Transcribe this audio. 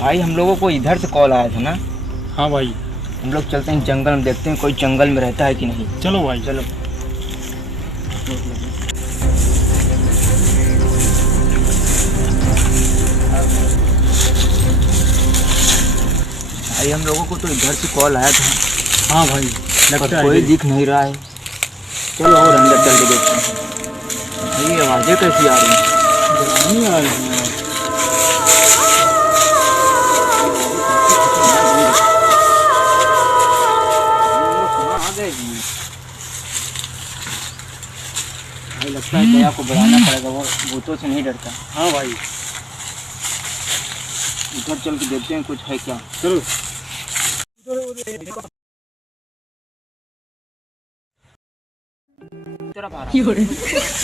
भाई हम लोगों को इधर से कॉल आया था ना। हाँ भाई। हम लोग चलते हैं जंगल में, देखते हैं कोई जंगल में रहता है कि नहीं। चलो भाई चलो। भाई हम लोगों को तो इधर से कॉल आया था। हाँ भाई, लगता है कोई दिख नहीं रहा है। चलो और अंदर चल के देखते हैं। ये आवाज़ें कैसी आ रही हैं? नहीं आ रही है। भाई लगता है दया को बुलाना पड़ेगा, वो भूतों से नहीं डरता। हाँ भाई, उधर चल के देखते हैं कुछ है क्या। चलो। तरफ आ रहा है।